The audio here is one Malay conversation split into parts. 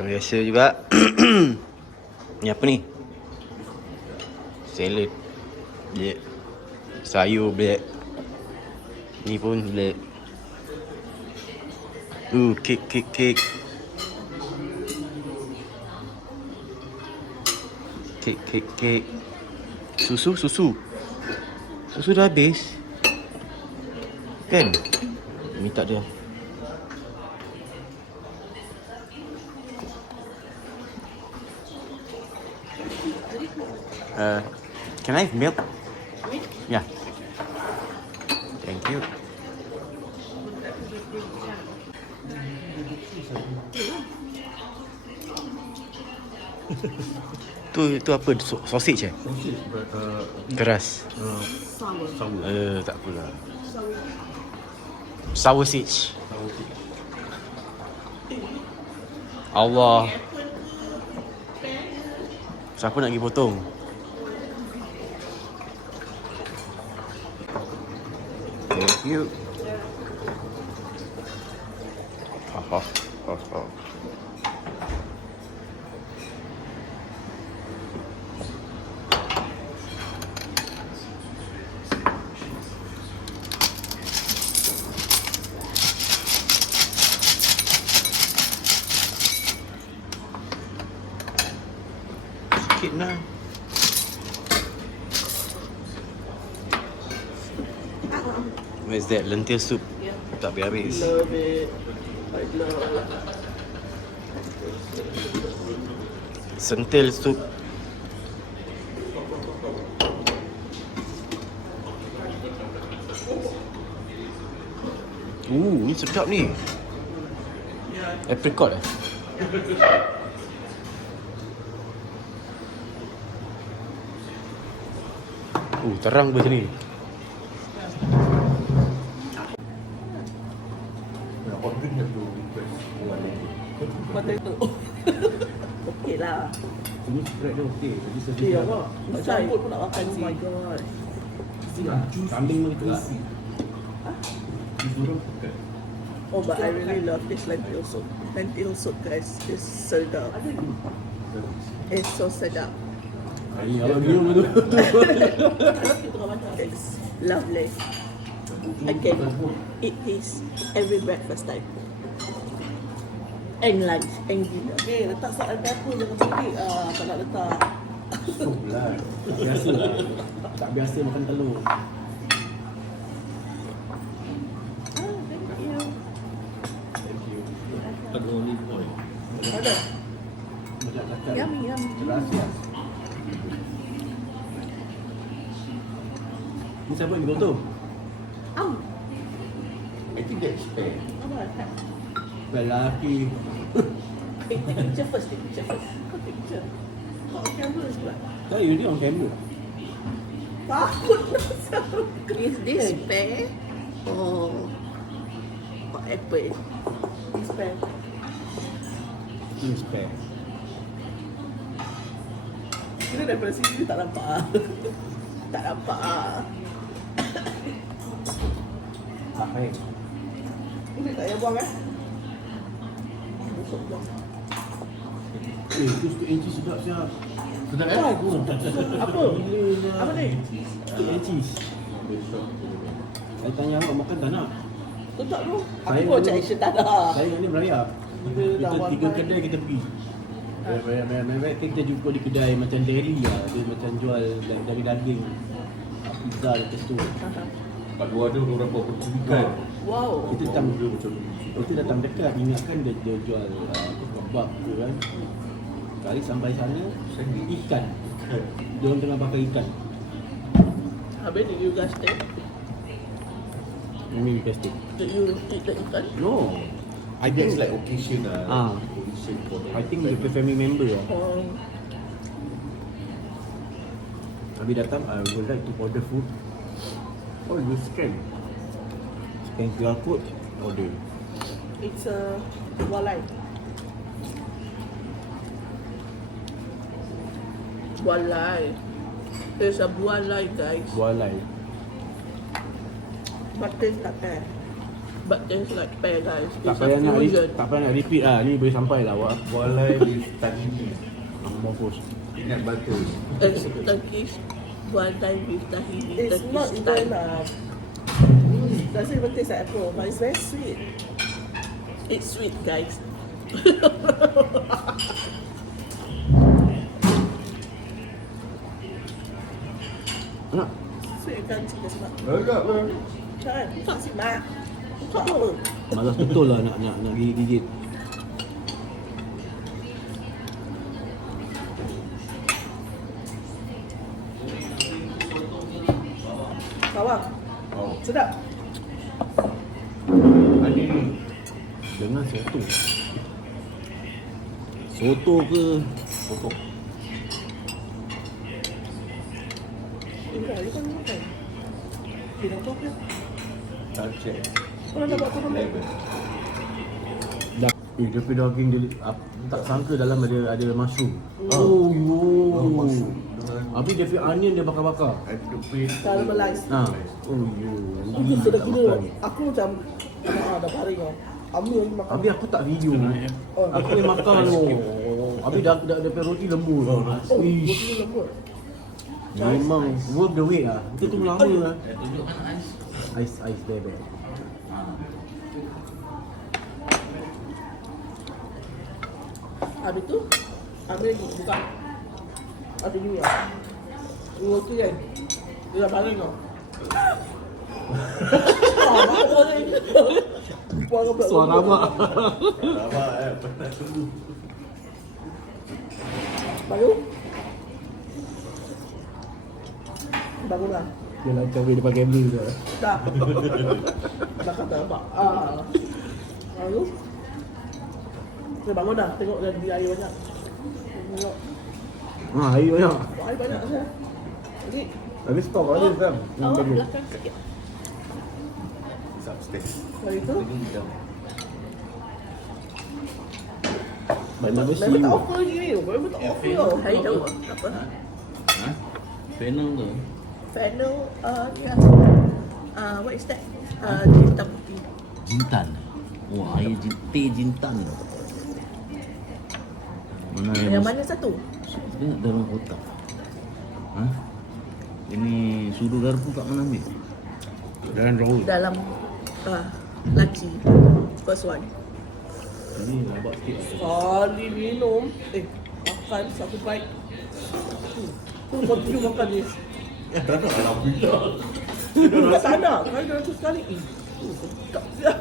Macam biasa juga. Ni apa ni? Salad. Black. Sayur black. Ni pun black. Kek. Kek. Susu. Susu dah habis. Kan? Minta dia. Can I have milk? Yeah. Thank you. Tu apa? Sausage eh? Keras. Sour. Tak apalah. Sausage. Allah. Siapa nak pergi potong? Thank you. Ha. Sikit lah. Where's that? Lentil soup. Yeah. Tak habis. Love it. I love. Sentil soup. Ni sedap ni. Apricot eh? Terang macam ni. Hot drink have to request one lagi. Potato. Okey lah. Ini spread dia okey. Jadi service Ya dia Allah. Tak campur pun nak makan. Oh my god. kambing pun itu lah. Oh, but I really love this lentil soup. Lentil soup, guys, is sedap. It's so sedap. Ini awak minum tu. It's lovely. I can eat this every breakfast time. And lunch, and dinner. Letak salt and pepper jangan sikit. Tak nak letak. Oh lah. Biasa lah. Tak biasa makan telur. Thank you. Ada olive oil. Ada. Macam cakap. Yummy. Rahsia. Ni siapa yang potong? I think that's fair. Lelaki. Take picture first. Kau take picture. Kau on camera pula. You ni on camera. Takut. Is this fair? Or apple? It's fair. Ini spare. Kira daripada sini tak nampak ah. Tak nampak ah. Hai. Ini tak payah buang eh? Busuk buang. Tu steak and cheese sedap siap. Sedap kan? Apa? Apa ni? Steak and cheese. Saya tanya awak makan tak nak? Tu tak tu. Aku Saya pun dulu- cakap Asia tak ada. Saya ni berayap. Kita dah Kita 3 one kedai kita pergi. Memang kita jumpa di kedai macam dairy lah. Dia macam jual dari daging. Pizza lepas tu. Kat luar tu orang buat pertunjukan. Wow. Kita datang dekat ingatkan dia jual kebab tu kan. Kali sampai sana ikan. Dia orang tengah bakar ikan. Habis did you guys take? Ini plastik. Did you eat the ikan? No. I think it's like occasion Ah. occasion for them. I think with the family member lah. Oh. Habis datang, I would like to order food. Oh, you scan. Scan QR code, order. It's a walai. Walai. It's a walai, guys. Bualai. But taste tak bad. But tastes like pear, guys. Tak It's a payah nak fusion. tak payah nak repeat lah. Ni boleh sampai lah awak. Walai with tahini. Mampus. Peanut butter. It's Turkish guandai with tahini. It's Turkish not style. even doesn't even taste like apple, but it's very sweet. It's sweet, guys. Nak? Sweet, you can't see the smell. Agak pun. Kan? Buka si Mak. Buka apa? Malas betul lah nak gigit. Bawang. Oh. Sedap. Ada ni. Dengan soto. Soto ke? Soto. Enggak, you kan makan. Dia tahu kan? Tak check. Kalau nak buat apa? Level. Dah. Dia punya daging dia tak sangka dalam ada mushroom. Oh. yo. Masuk. Habis dia punya onion dia bakar-bakar. Ada paste. Caramelize. Ha. Oh yo. Aku sudah gila. Aku macam dah baring lah. Ambil ni makan. Habis aku tak video. Aku ni makan loh. Habis dah punya roti lembut. Oh, Ish. roti lembut. Memang worth the wait lah. Kita tunggu lama lah. Ais bebek. Habis tu, ambil lagi, buka. Ada ni ya. Ini roti kan? Dia dah baring tau. Suara mak. Rabak pernah tunggu. Baru? Bangunlah. Dia lancar boleh depan kamera je. Dah. Dah kata abang. Lalu? Saya bangun dah. Tengok dah di air banyak. Tengok. Ha, air banyak. Air banyak saya. Lagi. Habis stok ada Sam. Awak belakang sikit. Substance. Lepas itu, Baik mana memang tak offer lagi ni. Memang tak offer tau. Hari tahu apa? Fennel tu. Fennel, what is that? Jintan putih. Jintan. Wah, air teh jintan. Mana Yang mana satu? Tengok dalam kotak. Ha? Ini sudu garpu kat mana ambil? Dalam roll. Dalam laci. First one. Ini nampak sikit. Sekali minum. Makan satu bite. Tu continue makan ni. Alhamdulillah. Tak sadar. Kan dalam tu sekali. Sedap siap.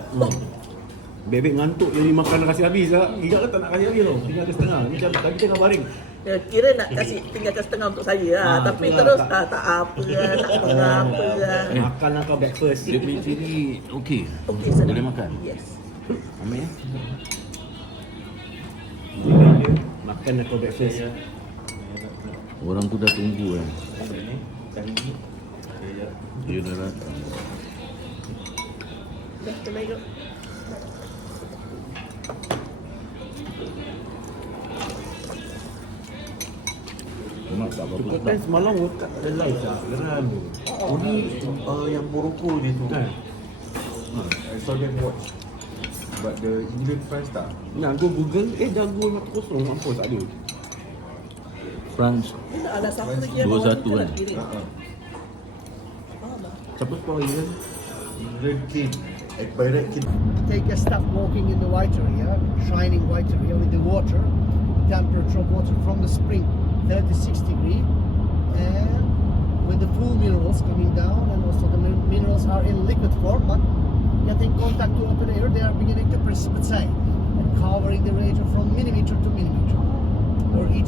Bebek ngantuk jadi makan kasi habis lah. Ingat kan tak nak kasi habis tau. Tinggalkan setengah. Macam tadi tengah baring. Ya, kira nak kasih tinggalkan setengah untuk saya lah. Tapi itulah, terus tak- tak apa lah. Tak mengapa lah. Makan lah kau breakfast. Dia punya cili okey. Okey, sedap. Boleh makan? Yes. Ambil ya. Makan lah kau breakfast. Orang tu dah tunggu kan. Ini tahini. Ya. Dia dah datang. Dah, kita naik jom. Mak tak apa-apa. Kan semalam workout ada live lah. Geram. Oh ni yang Morocco dia tu. Kan? I saw them watch. But the England price tak. Nak go Google. Dah gol 1-0. Mampus tak ada. France Ni tak ada siapa lagi yang 2-1 bawa kita kan? nak kirim. Faham tak? Siapa skor England? England king. By right king. Take a step walking in the white area, shining white area with the water, temperature of water from the spring, 36 degree, and with the full minerals coming down, and also the minerals are in liquid form, but getting contact to open air, they are beginning to precipitate and covering the region from millimeter to millimeter, or each